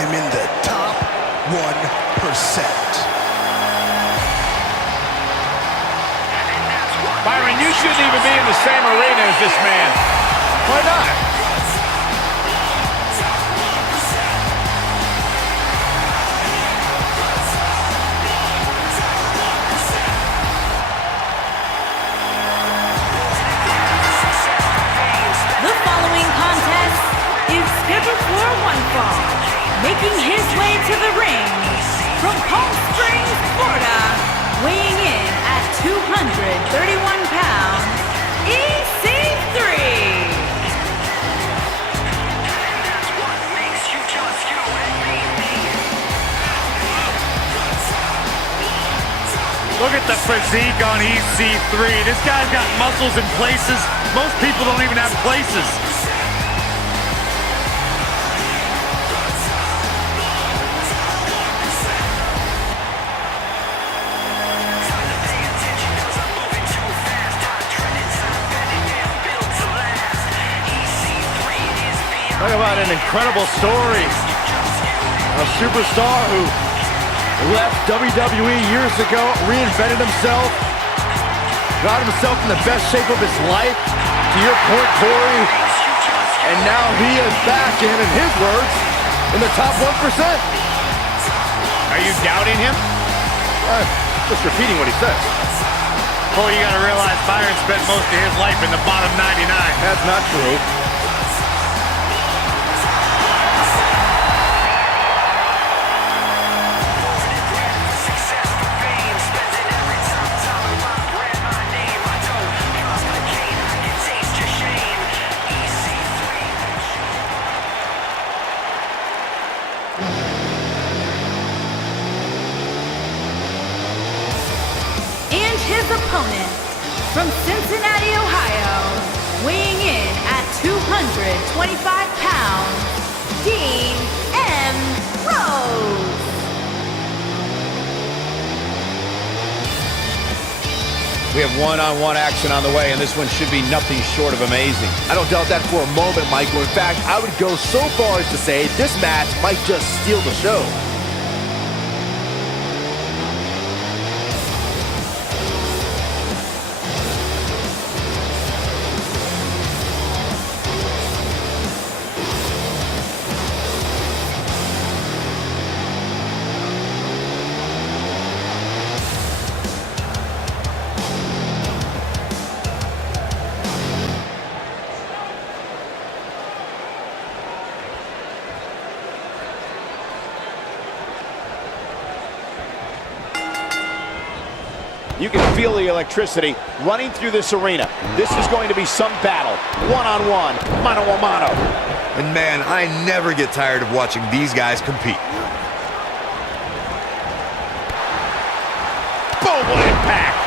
am in the top 1%. Byron, you shouldn't even be in the same arena as this man. Why not? The following contest is scheduled for one fall. Making his way to the ring from Palm Springs, Florida, weighing in at 231 pounds, EC3. Look at the physique on EC3. This guy's got muscles in places most people don't even have places. Talk about an incredible story. A superstar who left WWE years ago, reinvented himself, got himself in the best shape of his life, to your point, Corey, and now he is back in his words, in the top 1%. Are you doubting him? Just repeating what he says. Corey, you gotta realize Byron spent most of his life in the bottom 99. That's not true. His opponent from Cincinnati, Ohio, weighing in at 225 pounds, Dean M. Rose. We have one-on-one action on the way, and this one should be nothing short of amazing. I don't doubt that for a moment, Michael. In fact, I would go so far as to say this match might just steal the show. You can feel the electricity running through this arena. This is going to be some battle. One-on-one, mano-a-mano. And man, I never get tired of watching these guys compete. Boom, what impact!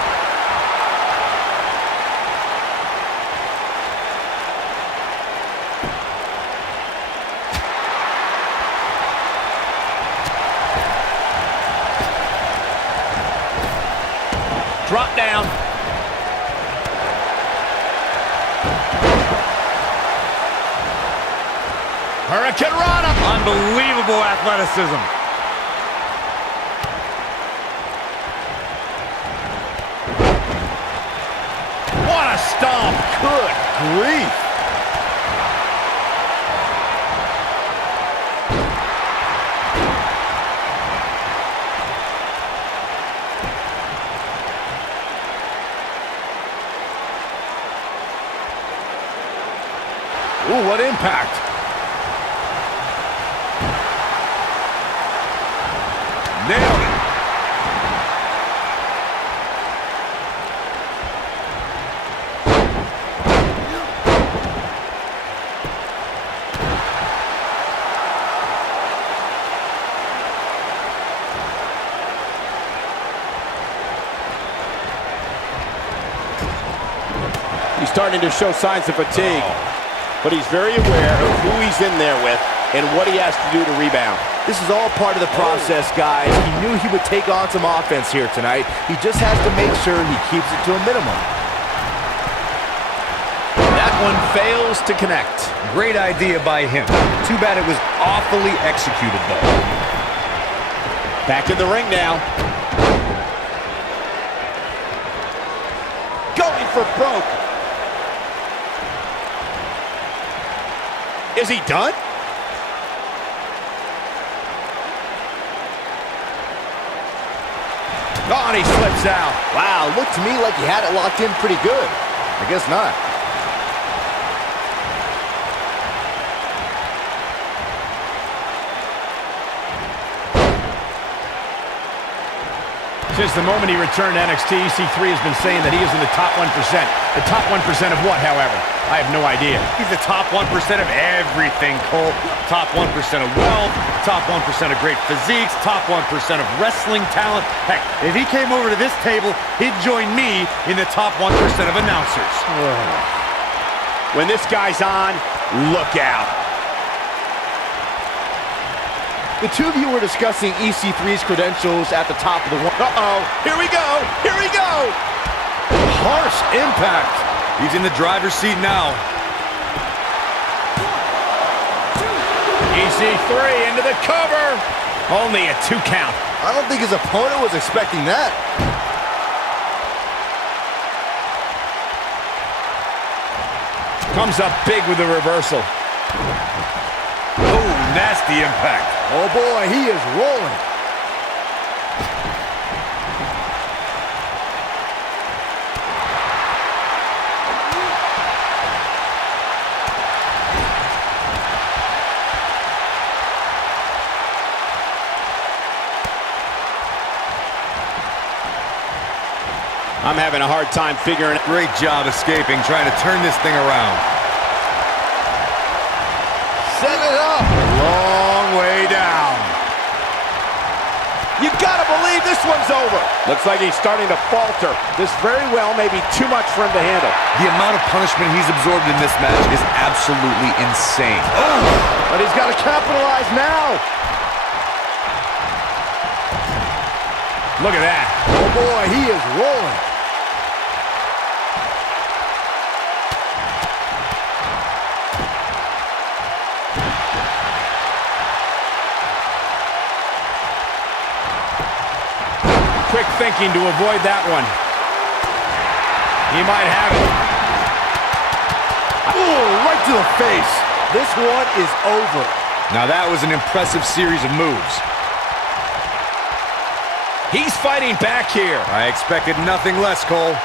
Drop down. Hurricane Ronda. Unbelievable athleticism. What a stomp. Good grief. Ooh, what impact. Nailed it. He's starting to show signs of fatigue. But he's very aware of who he's in there with and what he has to do to rebound. This is all part of the process, guys. He knew he would take on some offense here tonight. He just has to make sure he keeps it to a minimum. That one fails to connect. Great idea by him. Too bad it was awfully executed, though. Back in the ring now. Going for broke. Is he done? Oh, and he slips out. Wow, looked to me like he had it locked in pretty good. I guess not. Since the moment he returned to NXT, EC3 has been saying that he is in the top 1%. The top 1% of what, however? I have no idea. He's the top 1% of everything, Cole. Top 1% of wealth, top 1% of great physiques, top 1% of wrestling talent. Heck, if he came over to this table, he'd join me in the top 1% of announcers. When this guy's on, look out. The two of you were discussing EC3's credentials at the top of the one. Uh-oh, here we go, here we go! Harsh impact. He's in the driver's seat now. EC3 into the cover. Only a 2 count. I don't think his opponent was expecting that. Comes up big with the reversal. Oh, nasty impact. Oh boy, he is rolling. I'm having a hard time figuring it. Great job escaping, trying to turn this thing around. Set it up. Long way down. You gotta believe this one's over. Looks like he's starting to falter. This very well may be too much for him to handle. The amount of punishment he's absorbed in this match is absolutely insane. Oh, but he's got to capitalize now. Look at that. Oh boy, he is rolling. Quick thinking to avoid that one. He might have it. Ooh, right to the face. This one is over. Now that was an impressive series of moves. He's fighting back here. I expected nothing less, Cole.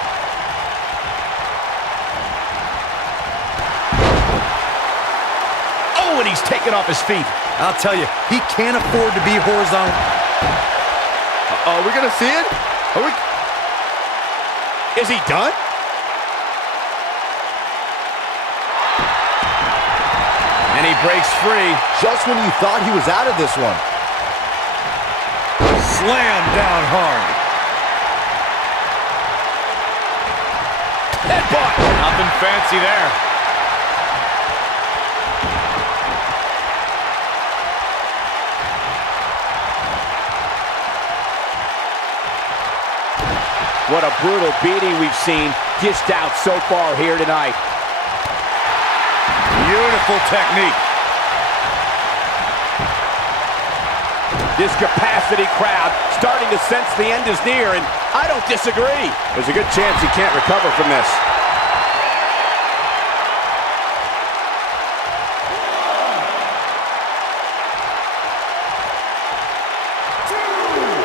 Oh, and he's taken off his feet. I'll tell you, he can't afford to be horizontal. Are we gonna see it? Are we? Is he done? And he breaks free. Just when you thought he was out of this one. Slam down hard. Headbutt. Nothing fancy there. What a brutal beating we've seen dished out so far here tonight. Beautiful technique. This capacity crowd starting to sense the end is near, and I don't disagree. There's a good chance he can't recover from this.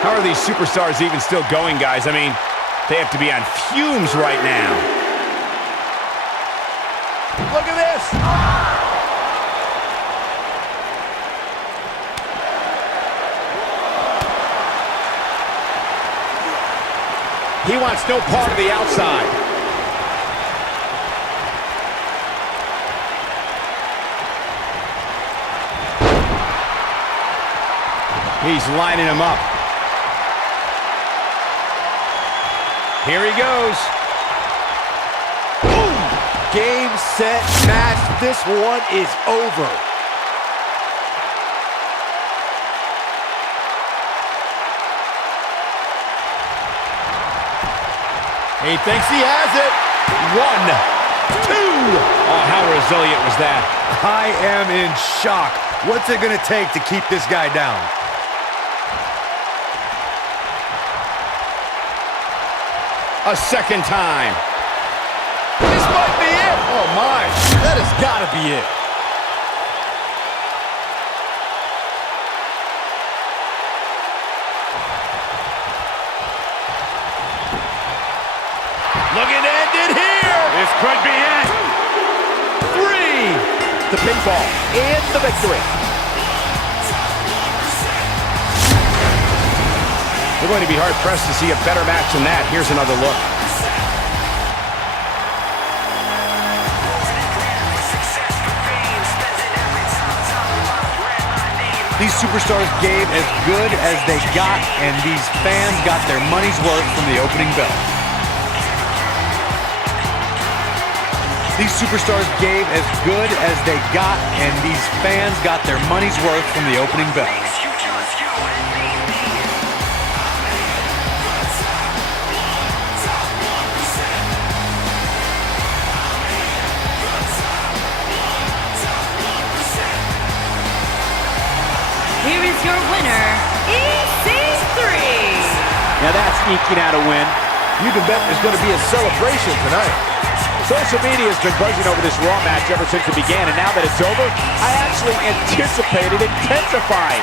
How are these superstars even still going, guys? I mean, they have to be on fumes right now. Look at this. He wants no part of the outside. He's lining him up. Here he goes. Boom! Game, set, match. This one is over. He thinks he has it. 1, Oh, how resilient was that? I am in shock. What's it gonna take to keep this guy down? A second time. This might be it. Oh my, that has gotta be it. Looking to end it here. This could be it. 3. The pinfall and the victory. We're going to be hard-pressed to see a better match than that. Here's another look. These superstars gave as good as they got, and these fans got their money's worth from the opening bell. These superstars gave as good as they got, and these fans got their money's worth from the opening bell. Here is your winner, EC3. Now that's eking out a win. You can bet there's going to be a celebration tonight. Social media has been buzzing over this Raw match ever since it began, and now that it's over, I actually anticipate it intensifying.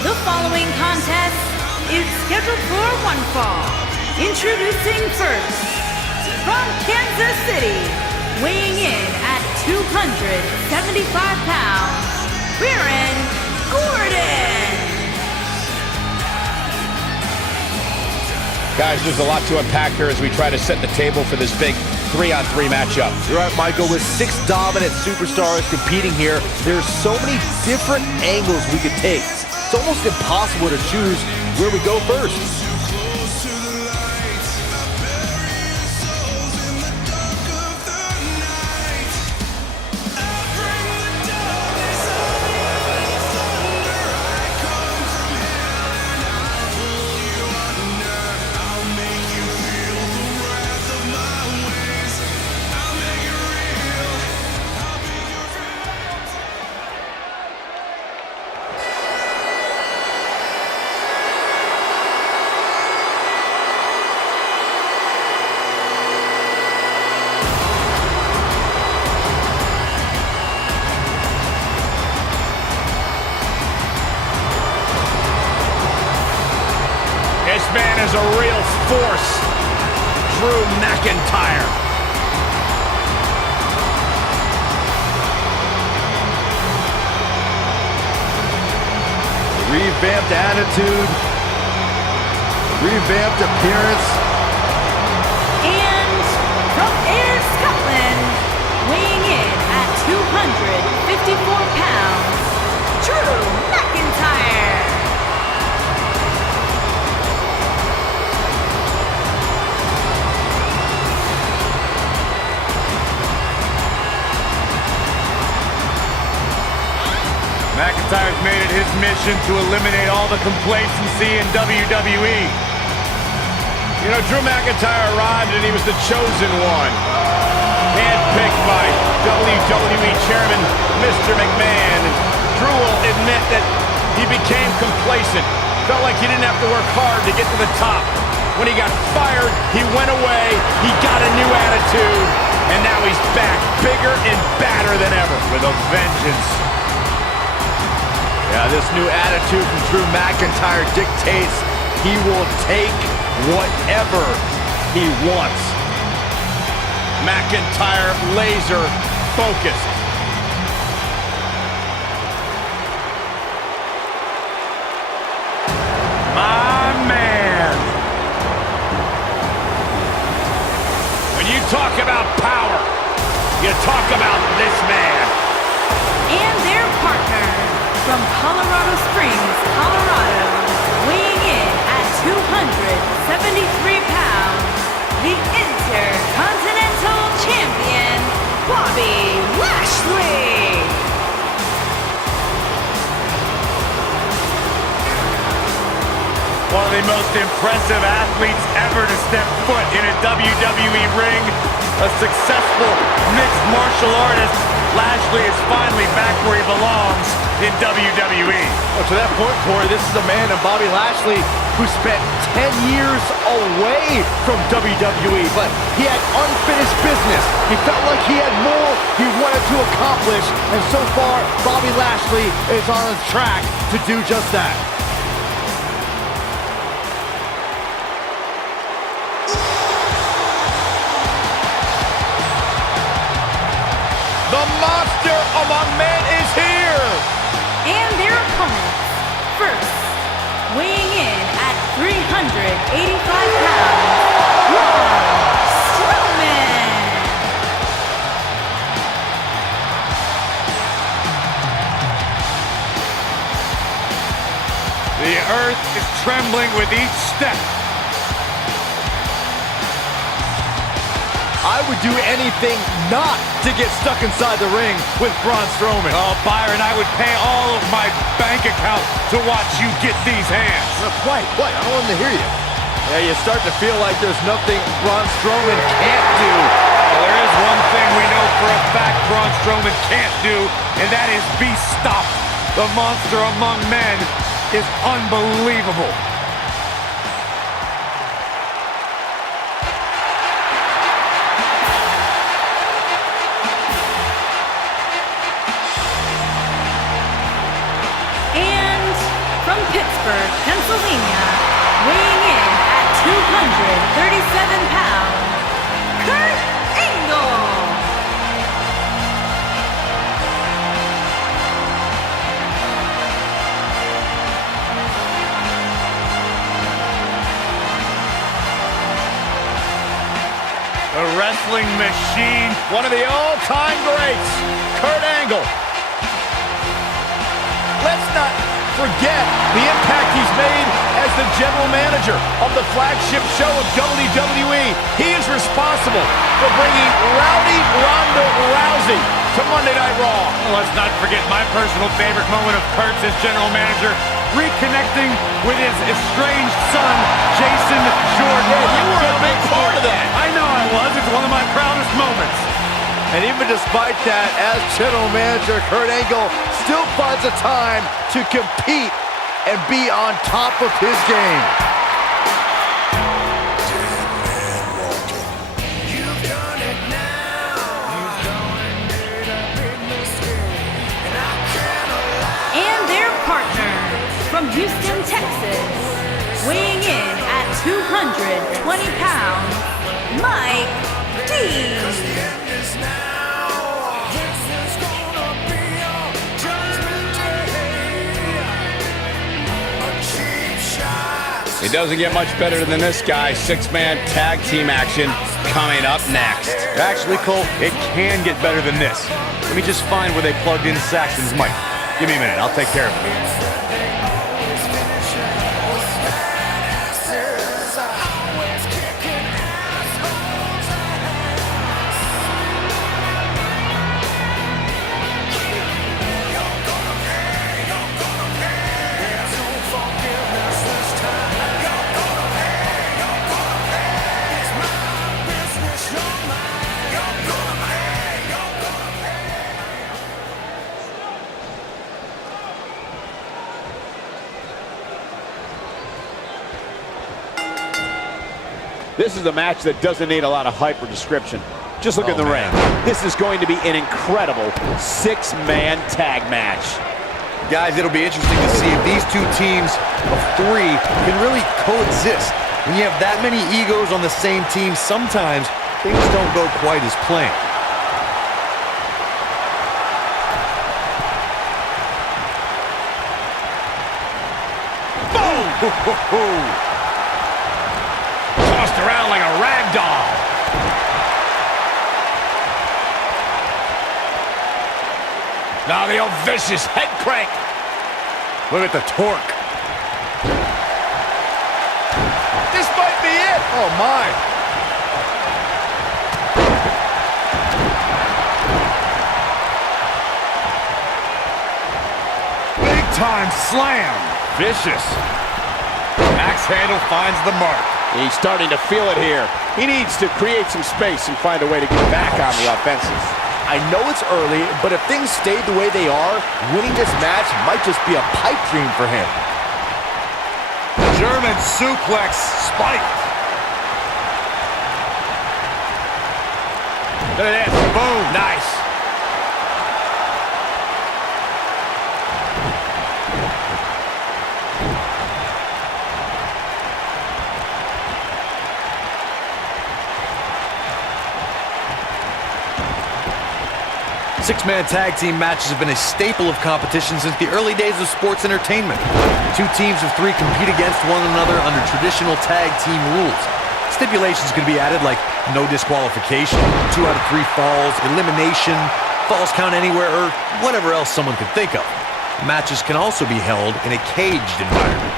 The following contest is scheduled for one fall. Introducing first, from Kansas City, weighing in at 275 pounds, Baron Corbin. Guys, there's a lot to unpack here as we try to set the table for this big 3-on-3 matchup. You're right, Michael. With 6 dominant superstars competing here, there's so many different angles we could take. It's almost impossible to choose where we go first. This man is a real force. Drew McIntyre. Revamped attitude, revamped appearance. And from Ayr, Scotland, weighing in at 254 pounds, Drew McIntyre. McIntyre's made it his mission to eliminate all the complacency in WWE. You know, Drew McIntyre arrived and he was the chosen one. Handpicked by WWE Chairman Mr. McMahon. Drew will admit that he became complacent. Felt like he didn't have to work hard to get to the top. When he got fired, he went away, he got a new attitude, and now he's back, bigger and badder than ever. With a vengeance. Yeah, this new attitude from Drew McIntyre dictates he will take whatever he wants. McIntyre laser focused. My man. When you talk about power, you talk about this man. And their partner from Colorado Springs, Colorado, weighing in at 273 pounds, the Intercontinental Champion, Bobby Lashley. One of the most impressive athletes ever to step foot in a WWE ring. A successful mixed martial artist. Lashley is finally back where he belongs in WWE. Well, to that point, Corey, this is a man of Bobby Lashley who spent 10 years away from WWE, but he had unfinished business. He felt like he had more he wanted to accomplish, and so far, Bobby Lashley is on his track to do just that. The monster among men is here! And their opponents, first, weighing in at 385 pounds, Braun Strowman. The earth is trembling with each step. I would do anything not to get stuck inside the ring with Braun Strowman. Oh, Byron, I would pay all of my bank account to watch you get these hands. What? I don't want to hear you. Yeah, you start to feel like there's nothing Braun Strowman can't do. Well, there is one thing we know for a fact Braun Strowman can't do, and that is be stopped. The monster among men is unbelievable. From Pittsburgh, Pennsylvania, weighing in at 237 pounds, Kurt Angle. The wrestling machine. One of the all-time greats, Kurt Angle. Let's not forget the impact he's made as the general manager of the flagship show of WWE. He is responsible for bringing Ronda Rousey to Monday Night Raw. Well, let's not forget my personal favorite moment of Kurt's as general manager, reconnecting with his estranged son, Jason Jordan. Yeah, you were a big part of that. I know I was. It's one of my proudest moments. And even despite that, as general manager, Kurt Angle still finds the time to compete and be on top of his game. And their partner from Houston, Texas, weighing in at 220 pounds, Mike D. It doesn't get much better than this guy. Six-man tag team action coming up next. Actually, Cole, it can get better than this. Let me just find where they plugged in Saxton's mic. Give me a minute. I'll take care of it. This is a match that doesn't need a lot of hype or description. Just look at the ring. This is going to be an incredible six-man tag match. Guys, it'll be interesting to see if these two teams of three can really coexist. When you have that many egos on the same team, sometimes things don't go quite as planned. Boom! Tossed around like a rag doll. Now the old vicious head crank. Look at the torque. This might be it. Oh, my. Big time slam. Vicious. Axe handle finds the mark. He's starting to feel it here. He needs to create some space and find a way to get back on the offensive. I know it's early, but if things stayed the way they are, winning this match might just be a pipe dream for him. German suplex spiked. Look at that. Boom. Nice. Six-man tag team matches have been a staple of competition since the early days of sports entertainment. Two teams of three compete against one another under traditional tag team rules. Stipulations can be added like no disqualification, 2 out of 3 falls, elimination, falls count anywhere, or whatever else someone could think of. Matches can also be held in a caged environment.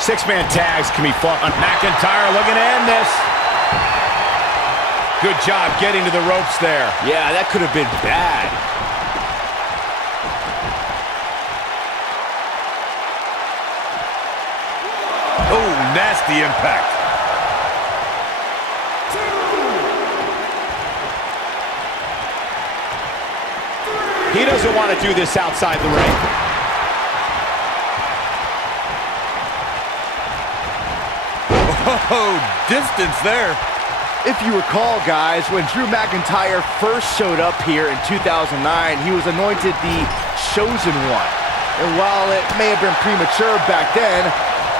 Six-man tags can be fought on McIntyre looking to end this. Good job getting to the ropes there. Yeah, that could have been bad. Oh, nasty impact. He doesn't want to do this outside the ring. Oh, distance there. If you recall, guys, when Drew McIntyre first showed up here in 2009, he was anointed the Chosen One. And while it may have been premature back then,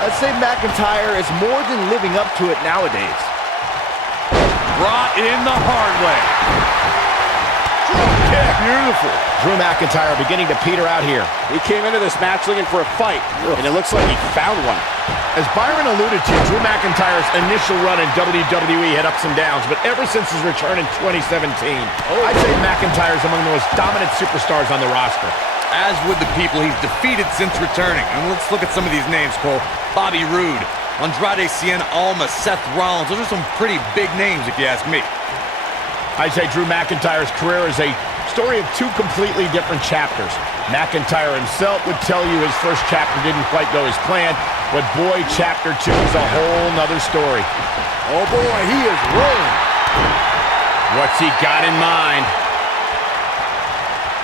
I'd say McIntyre is more than living up to it nowadays. Brought in the hard way. Kick. Beautiful. Drew McIntyre beginning to peter out here. He came into this match looking for a fight, and it looks like he found one. As Byron alluded to, Drew McIntyre's initial run in WWE had ups and downs, but ever since his return in 2017, I'd say McIntyre's among the most dominant superstars on the roster. As would the people he's defeated since returning. And let's look at some of these names, Cole. Bobby Roode, Andrade Cien Almas, Seth Rollins. Those are some pretty big names, if you ask me. I'd say Drew McIntyre's career is a story of 2 completely different chapters. McIntyre himself would tell you his first chapter didn't quite go as planned, but boy, chapter 2 is a whole nother story. Oh boy, he is rolling. What's he got in mind?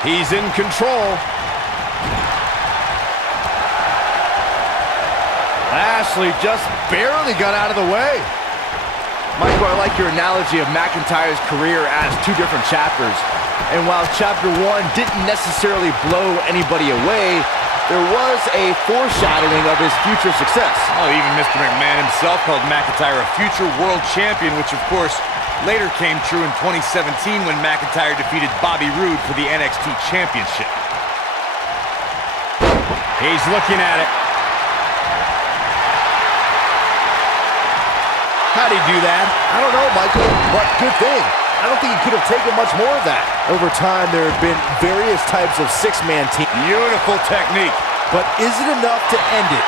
He's in control. Lashley just barely got out of the way. Michael, I like your analogy of McIntyre's career as 2 different chapters. And while chapter 1 didn't necessarily blow anybody away, there was a foreshadowing of his future success. Oh, even Mr. McMahon himself called McIntyre a future world champion, which of course later came true in 2017 when McIntyre defeated Bobby Roode for the NXT Championship. He's looking at it. How'd he do that? I don't know, Michael, but good thing. I don't think he could have taken much more of that. Over time, there have been various types of six-man teams. Beautiful technique. But is it enough to end it?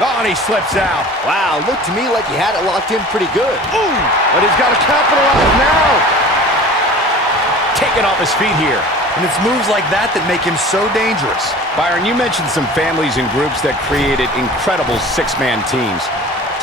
Oh, and he slips out. Wow, looked to me like he had it locked in pretty good. Ooh, but he's got to capitalize now. Taking off his feet here. And it's moves like that that make him so dangerous. Byron, you mentioned some families and groups that created incredible six-man teams.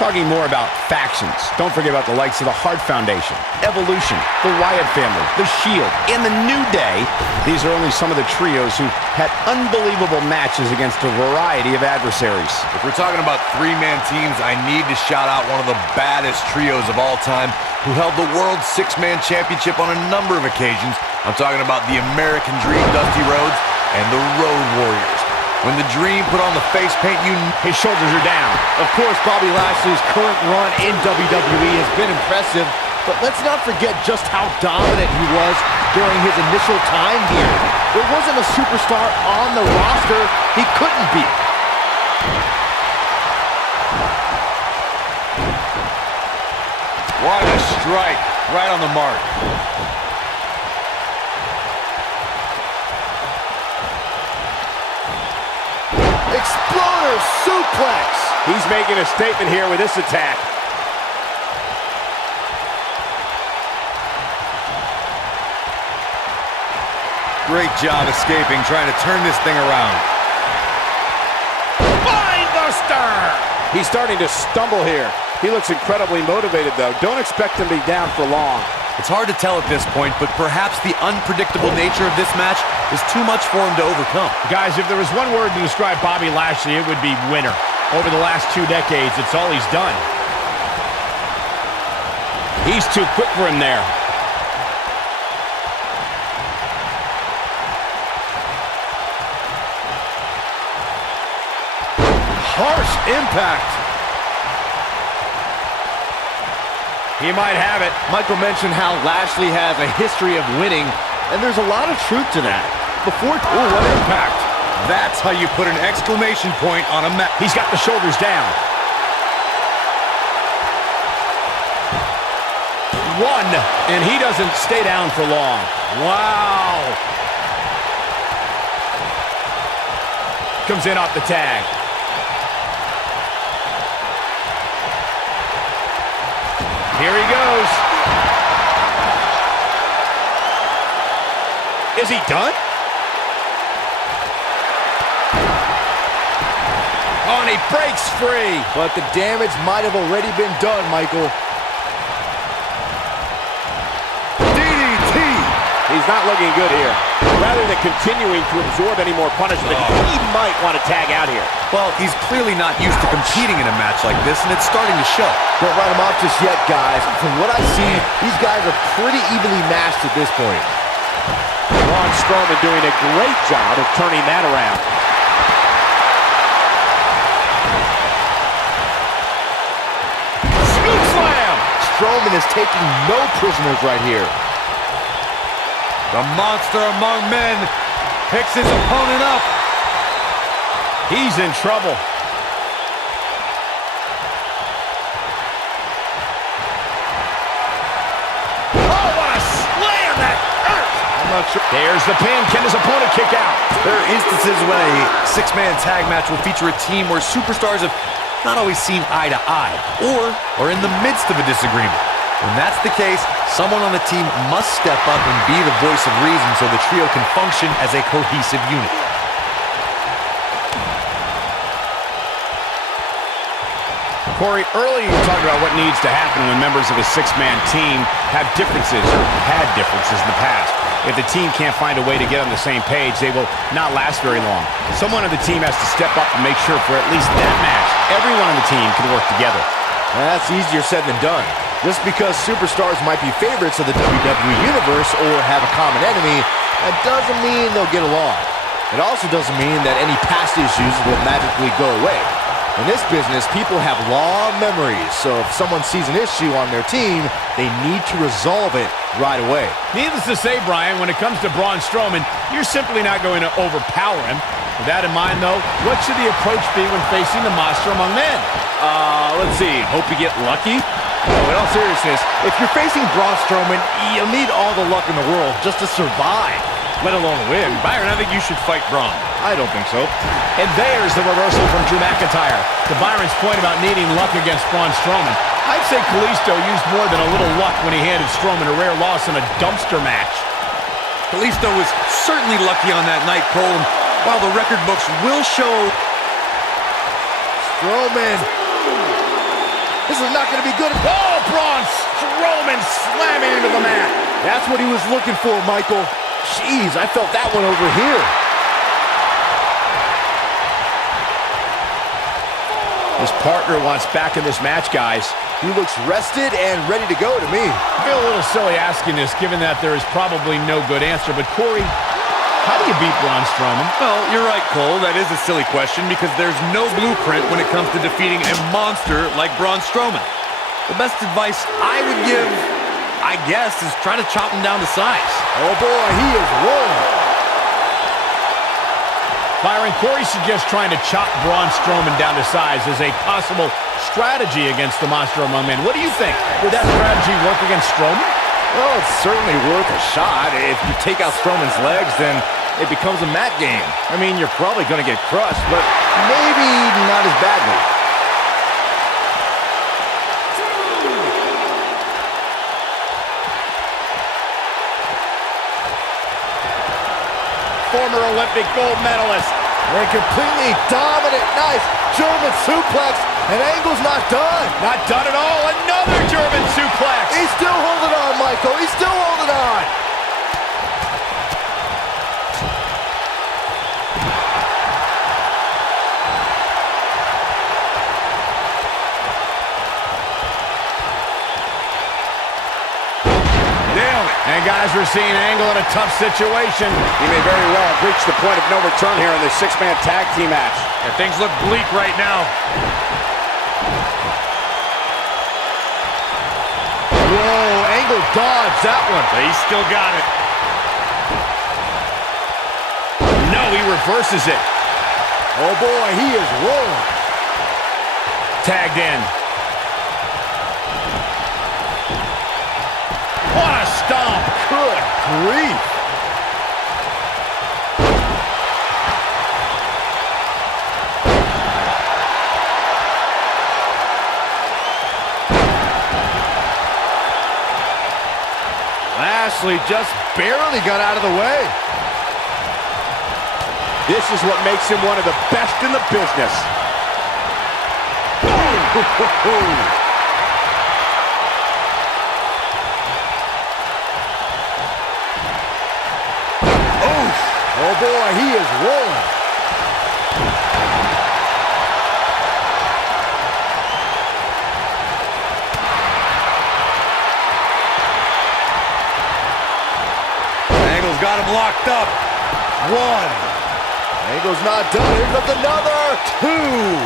Talking more about factions, don't forget about the likes of the Hart Foundation, Evolution, the Wyatt family, the Shield, and the New Day. These are only some of the trios who had unbelievable matches against a variety of adversaries. If we're talking about three-man teams, I need to shout out one of the baddest trios of all time who held the World Six-Man Championship on a number of occasions. I'm talking about the American Dream, Dusty Rhodes, and the Road Warriors. When the Dream put on the face paint, his shoulders are down. Of course, Bobby Lashley's current run in WWE has been impressive, but let's not forget just how dominant he was during his initial time here. There wasn't a superstar on the roster he couldn't beat. What a strike, right on the mark. Exploder suplex. He's making a statement here with this attack. Great job escaping, trying to turn this thing around. Mindbuster! He's starting to stumble here. He looks incredibly motivated, though. Don't expect him to be down for long. it's hard to tell at this point, but perhaps the unpredictable nature of this match is too much for him to overcome. Guys, if there was one word to describe Bobby Lashley, it would be winner. Over the last 2 decades, it's all he's done. He's too quick for him there. Harsh impact. He might have it. Michael mentioned how Lashley has a history of winning, and there's a lot of truth to that. What impact. That's how you put an exclamation point on a match. He's got the shoulders down. 1, and he doesn't stay down for long. Wow. Comes in off the tag. Here he goes. Is he done? Oh, and he breaks free. But the damage might have already been done, Michael. DDT! He's not looking good here. Rather than continuing to absorb any more punishment, he might want to tag out here. Well, he's clearly not used to competing in a match like this, and it's starting to show. Don't write him off just yet, guys. From what I see, these guys are pretty evenly matched at this point. Braun Strowman doing a great job of turning that around. Scoop slam! Strowman is taking no prisoners right here. The monster among men picks his opponent up. He's in trouble. Oh, what a slam that hurt! I'm not sure. There's the pin. Can his opponent kick out? There are instances when a six-man tag match will feature a team where superstars have not always seen eye to eye, or are in the midst of a disagreement. When that's the case, someone on the team must step up and be the voice of reason so the trio can function as a cohesive unit. Corey, earlier you talked about what needs to happen when members of a six-man team have differences or had differences in the past. If the team can't find a way to get on the same page, they will not last very long. Someone on the team has to step up and make sure for at least that match, everyone on the team can work together. That's easier said than done. Just because superstars might be favorites of the WWE Universe or have a common enemy, that doesn't mean they'll get along. It also doesn't mean that any past issues will magically go away. In this business, people have long memories, so if someone sees an issue on their team, they need to resolve it right away. Needless to say, Brian, when it comes to Braun Strowman, you're simply not going to overpower him. With that in mind, though, what should the approach be when facing the monster among men? Let's see. Hope you get lucky? No, in all seriousness, if you're facing Braun Strowman, you'll need all the luck in the world just to survive, let alone win. Byron, I think you should fight Braun. I don't think so. And there's the reversal from Drew McIntyre. To Byron's point about needing luck against Braun Strowman, I'd say Kalisto used more than a little luck when he handed Strowman a rare loss in a dumpster match. Kalisto was certainly lucky on that night, Cole, and while the record books will show Strowman. This is not going to be good. Oh, Braun Strowman slamming into the mat. That's what he was looking for, Michael. Jeez, I felt that one over here. His partner wants back in this match, guys. He looks rested and ready to go to me. I feel a little silly asking this, given that there is probably no good answer, but Corey, how do you beat Braun Strowman? Well, you're right, Cole. That is a silly question because there's no blueprint when it comes to defeating a monster like Braun Strowman. The best advice I would give, I guess, is try to chop him down to size. Oh boy, he is rolling. Byron, Corey suggests trying to chop Braun Strowman down to size as a possible strategy against the Monster Among Men. What do you think? Would that strategy work against Strowman? Well, it's certainly worth a shot. If you take out Strowman's legs, then it becomes a mat game. I mean, you're probably going to get crushed, but maybe not as badly. Former Olympic gold medalist. And completely dominant. Nice German suplex. And Angle's not done. Not done at all. Another German suplex. He's still holding on, Michael. He's still holding on. And guys, we're seeing Angle in a tough situation. He may very well have reached the point of no return here in this six-man tag team match. And things look bleak right now. Whoa, Angle dodged that one. But he's still got it. No, he reverses it. Oh boy, he is rolling. Tagged in. What a stomp. Good grief. Lashley just barely got out of the way. This is what makes him one of the best in the business. Oh boy, he is rolling. Angle's got him locked up. One. Angle's not done. Here comes another. Two.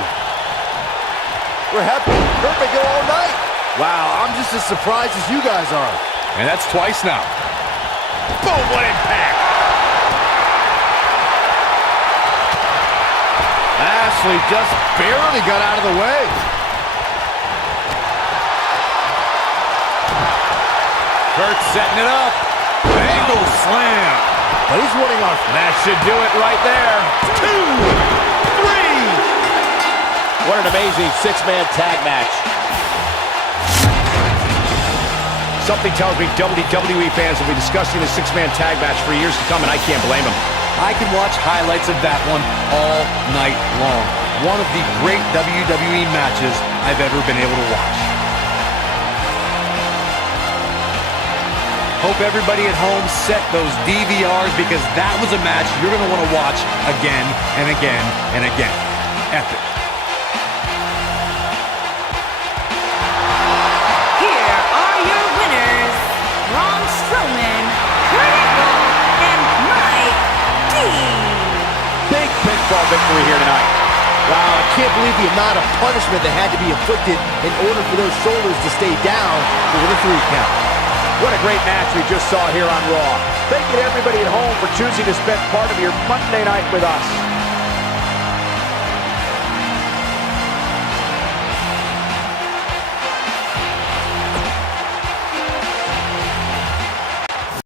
We're happy. Perfect go all night. Wow, I'm just as surprised as you guys are. And that's twice now. Boom, what impact. Lashley just barely got out of the way. Kurt setting it up. Angle slam. But he's running off. That should do it right there. 2, 3. What an amazing six-man tag match. Something tells me WWE fans will be discussing the six-man tag match for years to come, and I can't blame them. I can watch highlights of that one all night long. One of the great WWE matches I've ever been able to watch. Hope everybody at home set those DVRs because that was a match you're going to want to watch again and again and again. Epic. Here are your winners, Braun Strowman, Kurt Angle, and Mike D. Big pinfall victory here tonight. Wow, I can't believe the amount of punishment that had to be inflicted in order for those shoulders to stay down for the 3 count. What a great match we just saw here on Raw. Thank you to everybody at home for choosing to spend part of your Monday night with us.